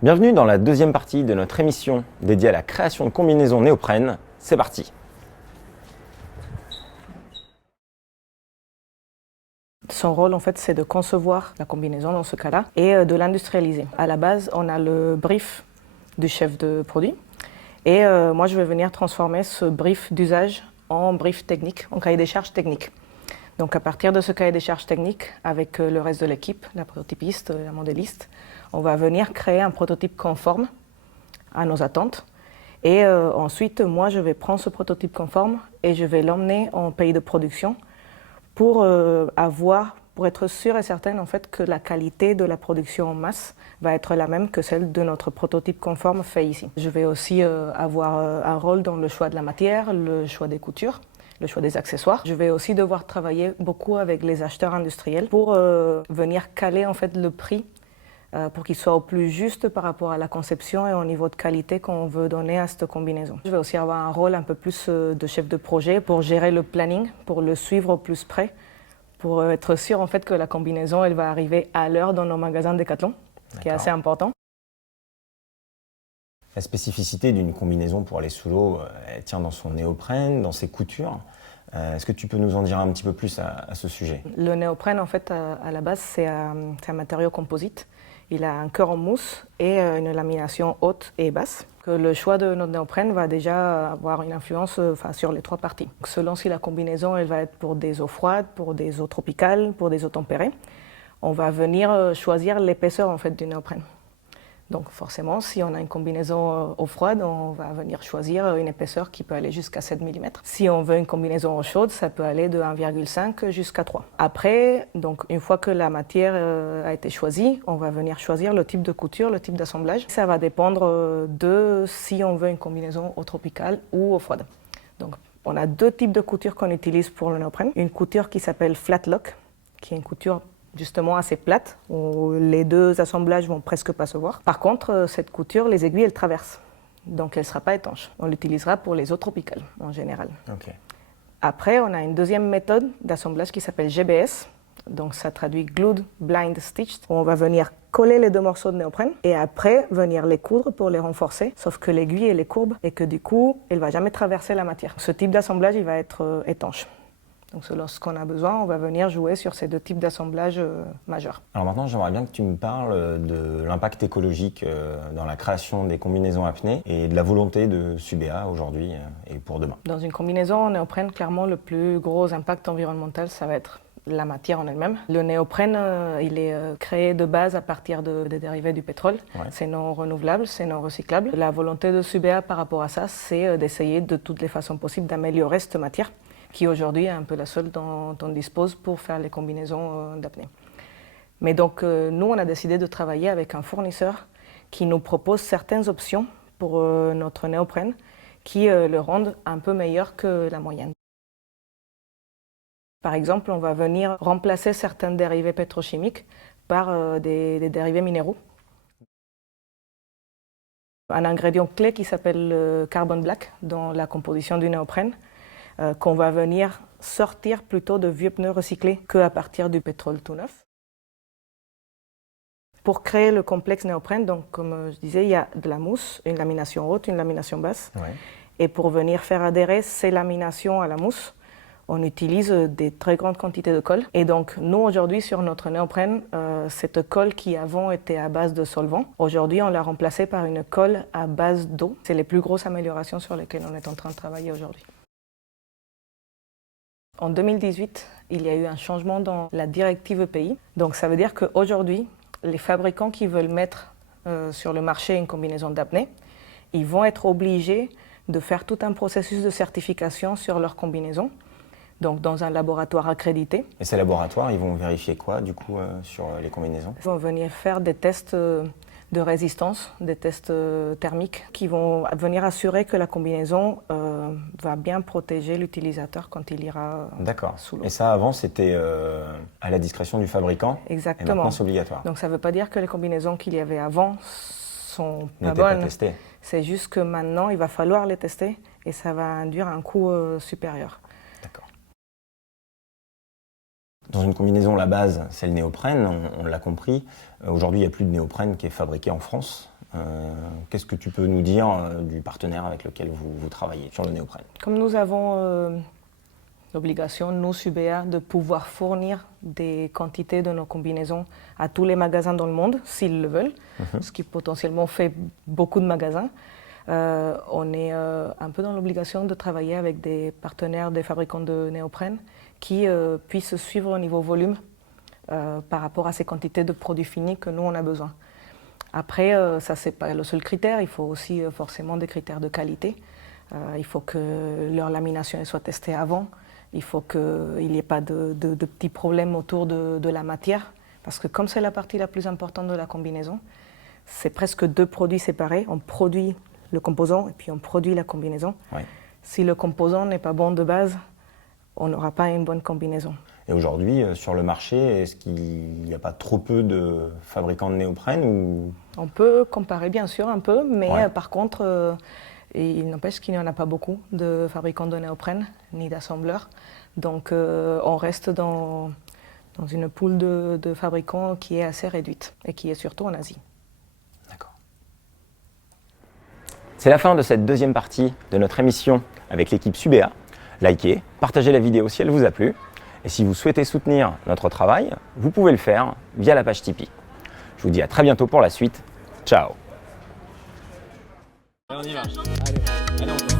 Bienvenue dans la deuxième partie de notre émission dédiée à la création de combinaisons néoprène. C'est parti. Son rôle, en fait, c'est de concevoir la combinaison dans ce cas-là et de l'industrialiser. À la base, on a le brief du chef de produit et moi, je vais venir transformer ce brief d'usage en brief technique, en cahier des charges technique. Donc, à partir de ce cahier des charges technique, avec le reste de l'équipe, la prototypiste, la modéliste, on va venir créer un prototype conforme à nos attentes. Et ensuite, moi, je vais prendre ce prototype conforme et je vais l'emmener en pays de production pour être sûre et certaine en fait, que la qualité de la production en masse va être la même que celle de notre prototype conforme fait ici. Je vais aussi avoir un rôle dans le choix de la matière, le choix des coutures, le choix des accessoires. Je vais aussi devoir travailler beaucoup avec les acheteurs industriels pour venir caler en fait, le prix pour qu'il soit au plus juste par rapport à la conception et au niveau de qualité qu'on veut donner à cette combinaison. Je vais aussi avoir un rôle un peu plus de chef de projet pour gérer le planning, pour le suivre au plus près, pour être sûr en fait que la combinaison elle va arriver à l'heure dans nos magasins Decathlon, ce qui est assez important. La spécificité d'une combinaison pour aller sous l'eau, elle tient dans son néoprène, dans ses coutures. Est-ce que tu peux nous en dire un petit peu plus à ce sujet? Le néoprène, en fait, à la base, c'est un matériau composite. Il a un cœur en mousse et une lamination haute et basse. Le choix de notre néoprène va déjà avoir une influence sur les trois parties. Donc, selon si la combinaison elle va être pour des eaux froides, pour des eaux tropicales, pour des eaux tempérées, on va venir choisir l'épaisseur en fait, du néoprène. Donc forcément, si on a une combinaison eau froide, on va venir choisir une épaisseur qui peut aller jusqu'à 7 mm. Si on veut une combinaison eau chaude, ça peut aller de 1,5 jusqu'à 3. Après, donc, une fois que la matière a été choisie, on va venir choisir le type de couture, le type d'assemblage. Ça va dépendre de si on veut une combinaison eau tropicale ou eau froide. Donc on a deux types de couture qu'on utilise pour le néoprène. Une couture qui s'appelle flat lock, qui est une couture justement assez plate, où les deux assemblages vont presque pas se voir. Par contre, cette couture, les aiguilles, elles traversent. Donc, elle ne sera pas étanche. On l'utilisera pour les eaux tropicales, en général. Okay. Après, on a une deuxième méthode d'assemblage qui s'appelle GBS. Donc, ça traduit Glued Blind Stitched. On va venir coller les deux morceaux de néoprène et après, venir les coudre pour les renforcer. Sauf que l'aiguille, elle est courbe et que du coup, elle ne va jamais traverser la matière. Ce type d'assemblage, il va être étanche. Donc lorsqu'on a besoin, on va venir jouer sur ces deux types d'assemblage majeurs. Alors maintenant, j'aimerais bien que tu me parles de l'impact écologique dans la création des combinaisons apnées et de la volonté de Subéa aujourd'hui et pour demain. Dans une combinaison en néoprène, clairement, le plus gros impact environnemental, ça va être la matière en elle-même. Le néoprène, il est créé de base à partir des dérivés du pétrole. Ouais. C'est non renouvelable, c'est non recyclable. La volonté de Subéa par rapport à ça, c'est d'essayer de toutes les façons possibles d'améliorer cette matière, qui aujourd'hui est un peu la seule dont on dispose pour faire les combinaisons d'apnée. Mais donc, nous, on a décidé de travailler avec un fournisseur qui nous propose certaines options pour notre néoprène qui le rendent un peu meilleur que la moyenne. Par exemple, on va venir remplacer certains dérivés pétrochimiques par des dérivés minéraux. Un ingrédient clé qui s'appelle le carbon black dans la composition du néoprène, qu'on va venir sortir plutôt de vieux pneus recyclés qu'à partir du pétrole tout neuf. Pour créer le complexe néoprène, donc, comme je disais, il y a de la mousse, une lamination haute, une lamination basse. Ouais. Et pour venir faire adhérer ces laminations à la mousse, on utilise des très grandes quantités de colle. Et donc, nous, aujourd'hui, sur notre néoprène, cette colle qui avant était à base de solvant, aujourd'hui, on l'a remplacée par une colle à base d'eau. C'est les plus grosses améliorations sur lesquelles on est en train de travailler aujourd'hui. En 2018, il y a eu un changement dans la directive EPI. Donc ça veut dire qu'aujourd'hui, les fabricants qui veulent mettre sur le marché une combinaison d'apnée, ils vont être obligés de faire tout un processus de certification sur leur combinaison, donc dans un laboratoire accrédité. Et ces laboratoires, ils vont vérifier quoi du coup sur les combinaisons? Ils vont venir faire des tests de résistance, des tests thermiques qui vont venir assurer que la combinaison va bien protéger l'utilisateur quand il ira sous l'eau. Et ça, avant, c'était à la discrétion du fabricant. Exactement. Et maintenant, c'est obligatoire. Donc, ça ne veut pas dire que les combinaisons qu'il y avait avant sont pas bonnes. Pas testées. C'est juste que maintenant, il va falloir les tester et ça va induire un coût supérieur. D'accord. Dans une combinaison, la base, c'est le néoprène, on l'a compris. Aujourd'hui, il n'y a plus de néoprène qui est fabriqué en France. Qu'est-ce que tu peux nous dire du partenaire avec lequel vous travaillez sur le néoprène? Comme nous avons l'obligation, nous, Subea, de pouvoir fournir des quantités de nos combinaisons à tous les magasins dans le monde, s'ils le veulent, ce qui potentiellement fait beaucoup de magasins. On est un peu dans l'obligation de travailler avec des partenaires, des fabricants de néoprène qui puissent suivre au niveau volume par rapport à ces quantités de produits finis que nous, on a besoin. Après, ça, c'est pas le seul critère, il faut aussi forcément des critères de qualité. Il faut que leur lamination soit testée avant. Il faut qu'il n'y ait pas de petits problèmes autour de la matière, parce que comme c'est la partie la plus importante de la combinaison, c'est presque deux produits séparés. On produit le composant et puis on produit la combinaison. Ouais. Si le composant n'est pas bon de base, on n'aura pas une bonne combinaison. Et aujourd'hui, sur le marché, est-ce qu'il n'y a pas trop peu de fabricants de néoprène ou... On peut comparer bien sûr un peu, mais Ouais. par contre, il n'empêche qu'il n'y en a pas beaucoup de fabricants de néoprène, ni d'assembleurs. Donc on reste dans une poule de fabricants qui est assez réduite et qui est surtout en Asie. D'accord. C'est la fin de cette deuxième partie de notre émission avec l'équipe Subea. Likez, partagez la vidéo si elle vous a plu. Et si vous souhaitez soutenir notre travail, vous pouvez le faire via la page Tipeee. Je vous dis à très bientôt pour la suite. Ciao. Allez, on y va. Allez, on